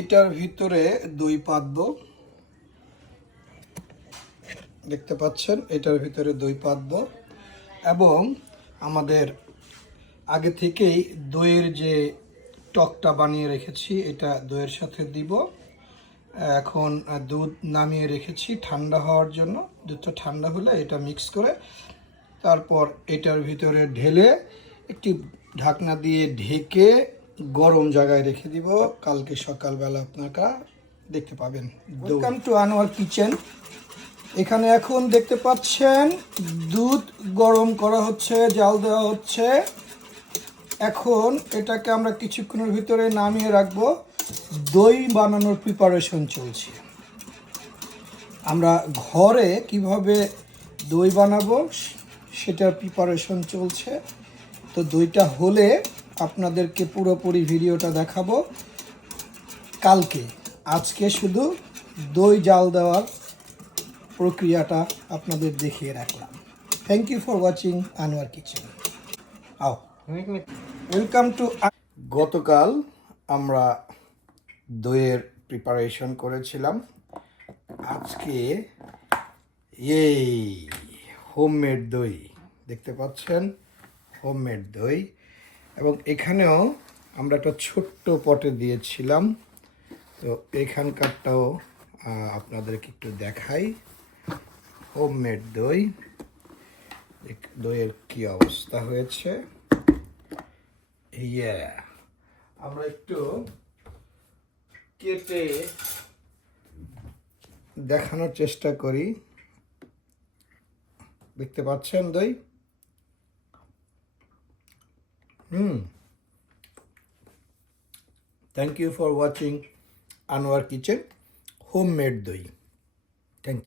এটার ভিতরে দই পাতব দেখতে পাচ্ছেন, এটার ভিতরে দই পাতব এবং আমাদের আগে থেকেই দইয়ের যে টকটা বানিয়ে রেখেছি, এটা দইয়ের সাথে দিব। এখন দুধ নামিয়ে রেখেছি ঠান্ডা হওয়ার জন্য। দুধটা ঠান্ডা হলে এটা মিক্স করে তারপর এটার ভিতরে ঢেলে একটি ঢাকনা দিয়ে ঢেকে গরম জায়গায় রেখে দিব। কালকে সকালবেলা আপনারা দেখতে পাবেন। ওয়েলকাম টু আনোয়ার কিচেন এখানে এখন দেখতে পাচ্ছেন দুধ গরম করা হচ্ছে জাল দেওয়া হচ্ছে। এখন এটাকে আমরা কিছুক্ষণের ভিতরে নামিয়ে রাখব। দই বানানোর প্রিপারেশন চলছে। আমরা ঘরে কীভাবে দই বানাবো সেটার প্রিপারেশন চলছে। তো দইটা হলে আপনাদেরকে পুরোপুরি ভিডিওটা দেখাবো কালকে। আজকে শুধু দই জাল দেওয়ার প্রক্রিয়াটা আপনাদের দেখিয়ে রাখলাম। Thank you for watching Anwar kitchen আও। ওয়েলকাম টু গতকাল আমরা দইয়ের প্রিপারেশন করেছিলাম। আজকে এই হোমমেড দই, দেখতে পাচ্ছেন? হোমমেড দই। এবং এখানেও আমরা একটা ছোট্ট পটে দিয়েছিলাম। তো এখানকারটাও আপনাদেরকে একটু দেখাই। হোমমেড দই। দইয়ের কি অবস্থা হয়েছে? আমরা একটু কেটে দেখানোর চেষ্টা করি। দেখতে পাচ্ছেন দই? হুম thank you for watching Anwar kitchen homemade দই